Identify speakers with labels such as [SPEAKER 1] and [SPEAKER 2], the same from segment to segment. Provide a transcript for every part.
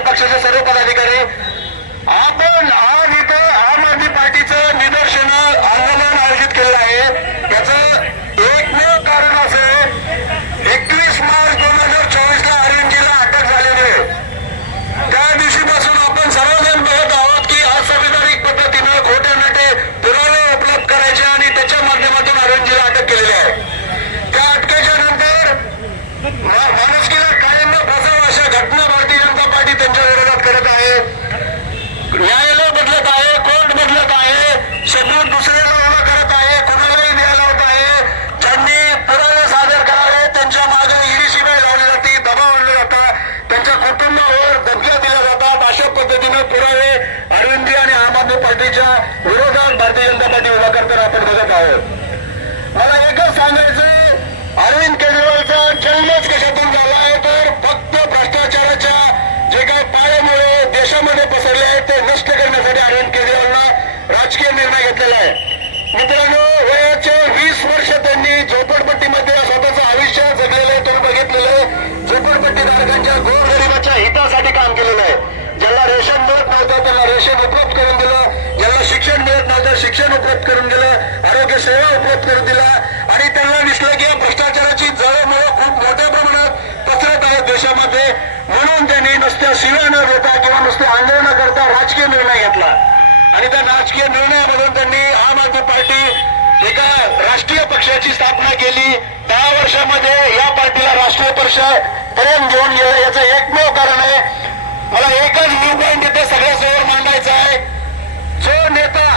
[SPEAKER 1] पक्षाचे सर्व पदाधिकारी आपण आज इथं आम आदमी पार्टीचं निदर्शन आंदोलन आयोजित केलेलं आहे याचं एकमेव कारण असं आहे एकवीस मार्च दोन हजार चोवीस ला अरविंदजीला अटक झालेली आहे त्या दिवशीपासून आपण सर्वजण बघत आहोत की असंविधानिक पद्धतीनं खोटे नाटे पुरावे उपलब्ध करायचे आणि त्याच्या माध्यमातून अरविंदजीला अटक केलेली आहे त्या अटकेच्या नंतर मा- माणुसकीला कायम न फसावं अशा घटना भारतीय जनता पार्टी त्यांच्या विरोधात करत आहे न्यायालय बदलत आहे कोर्ट बदलत आहे सबूत दुसरे उभा करत आहे कोणालाही न्यायालय होत आहे ज्यांनी पुरावे सादर करावे त्यांच्या मागे ईडी शिवाय लावली जाते दबाव आणला जाता त्यांच्या कुटुंबावर धमक्या दिल्या जातात अशा पद्धतीनं पुरावे अरविंदी आणि आम आदमी पार्टीच्या विरोधात भारतीय जनता पार्टी उभा करताना आपण बघत आहोत. मला एकच सांगायचं अरविंद केजरीवालचा जन्मच कशातून झाला आहे? तर फक्त भ्रष्टाचाराच्या जे काही पायामुळे देशामध्ये पसरले आहेत ते नष्ट करण्यासाठी अरविंद केजरीवालनं राजकीय निर्णय घेतलेला आहे. मित्रांनो वयाचे वीस वर्ष त्यांनी झोपडपट्टीमध्ये स्वतःचं आयुष्य जगलेलं आहे तुम्ही बघितलेलं आहे. झोपडपट्टीधारकांच्या गोरगरिबाच्या हितासाठी काम केलेलं आहे. ज्याला रेशन मिळत नव्हतं त्याला रेशन उपलब्ध करून दिलं. ज्याला शिक्षण मिळत नव्हतं शिक्षण उपलब्ध करून दिलं. आरोग्य सेवा उपलब्ध करून दिला. आणि त्यांना दिसलं की या भ्रष्टाचाराची जळमळ खूप मोठ्या प्रमाणात पसरत आहे देशामध्ये. म्हणून त्यांनी नुसत्या शिव्या न देता किंवा नुसत्या आंदोलन करता राजकीय निर्णय घेतला. आणि त्या राजकीय निर्णयामधून त्यांनी आम आदमी पार्टी एका राष्ट्रीय पक्षाची स्थापना केली. दहा वर्षामध्ये या पार्टीला राष्ट्रीय पक्ष पर्यंत घेऊन गेलं याचं एकमेव कारण आहे मला एकच व्ह्यू पॉईंट इथे सगळ्यासमोर मांडायचा आहे. जो नेता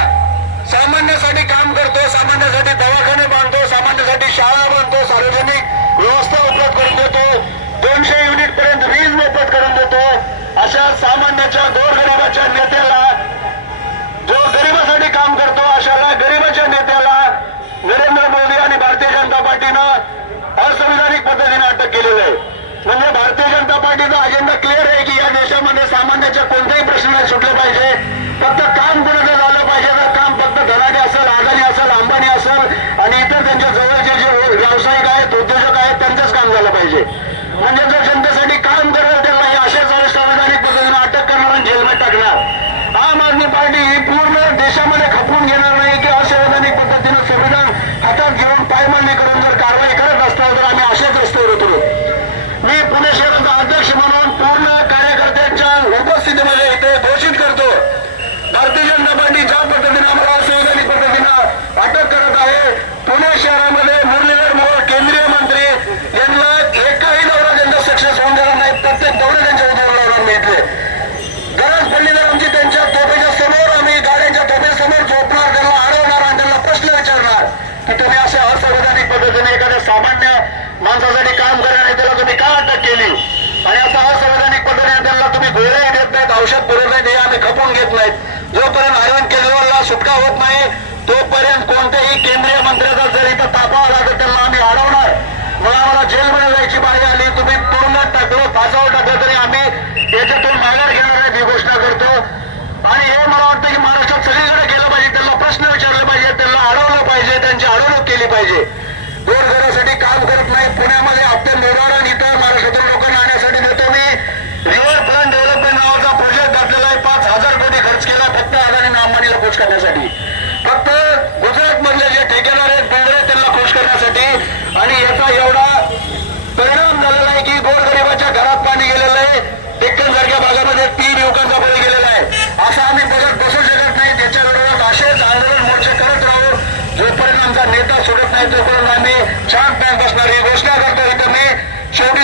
[SPEAKER 1] सामान्यासाठी काम करतो सामान्यासाठी दवाखाने बांधतो सामान्यासाठी शाळा बांधतो सार्वजनिक व्यवस्था उपलब्ध करून देतो दोनशे युनिट पर्यंत वीज मोफत करून देतो अशा सामान्याच्या गोरगरिबाच्या नेत्याला जो गरिबासाठी काम करतो अशाला गरिबाच्या नेत्याला नरेंद्र मोदी आणि भारतीय जनता पार्टीनं असंविधानिक पद्धतीने अटक केलेलं आहे. म्हणजे भारतीय जनता पार्टीचा अजेंडा क्लिअर आहे. की सामान्याच्या कोणत्याही प्रश्नाला सुटले पाहिजे. फक्त काम कुणाचं झालं पाहिजे तर काम फक्त धनाने असेल अदानी असेल अंबानी असेल आणि इतर त्यांच्या जवळचे जे व्यावसायिक आहेत उद्योजक आहेत त्यांचंच काम झालं पाहिजे. म्हणजे जर जनतेसाठी काम करेल त्यांना हे अशाच संविधानिक पद्धतीने अटक करणार आणि जेलमध्ये टाकणार? आम आदमी पार्टी ही पूर्ण देशामध्ये खपवून घेणार नाही की असंवैधानिक पद्धतीनं संविधान हातात घेऊन पायमांडणी करून जर कारवाई करत असताल तर आम्ही अशाच रस्त्यावर उतरू मी पुणे शहराचा अध्यक्ष म्हणून पूर्ण कार्यकर्त्यांच्या उपस्थितीमध्ये इथे घोषित करतो भारतीय जनता पार्टी ज्या पद्धतीने आम्हाला असंवैधानिक पद्धतीनं अटक करत आहे पुणे शहरामध्ये मुरलीधर मोहोळ केंद्रीय मंत्री यांना एकही दौरा त्यांचा सक्सेस होऊन देणार नाही प्रत्येक दौरा त्यांच्या उद्योग लावणार मी इथले गरज पडली तर आमची त्यांच्या तोफेच्या समोर आम्ही गाड्यांच्या तोफेसमोर झोपणार त्यांना अडवणार आणि त्यांना प्रश्न विचारणार की तुम्ही अशा असंवैधानिक पद्धतीने एखाद्या सामान्य माणसासाठी काम करणार त्याला तुम्ही का अटक केली? आणि आता असंवैधानिक पद्धतीने त्यांना तुम्ही गोळ्याही देत नाहीत औषध पुरवत नाहीत हे आम्ही खपून घेत नाहीत. जोपर्यंत अरविंद केजरीवालला सुटका होत नाही तोपर्यंत कोणत्याही केंद्रीय मंत्र्याचा जर इथं तापा आला तर त्यांना आम्ही अडवणार. मग आम्हाला जेलमध्ये जायची बारी आली तुम्ही तुरुंगात टाकलो फासावर टाकलं तरी आम्ही याच्यातून माघार घेणार आहेत ही घोषणा करतो. आणि हे मला वाटतं की महाराष्ट्रात सगळीकडे केलं पाहिजे त्यांना प्रश्न विचारले पाहिजे त्यांना अडवलं पाहिजे त्यांची अडवणूक केली पाहिजे. गोरगरासाठी काम करत नाही. पुण्यामध्ये हप्ते निवारण इतर महाराष्ट्रातील लोकांना आणण्यासाठी देतो मी. रिव्हर फ्रंट डेव्हलपमेंट नावाचा प्रोजेक्ट घातलेला आहे. पाच हजार कोटी खर्च केला फक्त अदानी अंबानीला खुश करण्यासाठी. फक्त गुजरात मधले जे ठेकेदार आहेत बिल्डर आहेत त्यांना खुश करण्यासाठी. आणि याचा एवढा परिणाम झालेला आहे की गोरगरिबाच्या घरात पाणी गेलेलं आहे डेक्कन सारख्या भागामध्ये तीन युवकांचा बळी गेलेला आहे असं आम्ही बघत बसू शकत नाही त्याच्या विरोधात असेच आंदोलन मोर्चे करत राहू जोपर्यंत आमचा आम्ही शांत बँक बसणार ही घोषणा करतो इथं मी शेवटी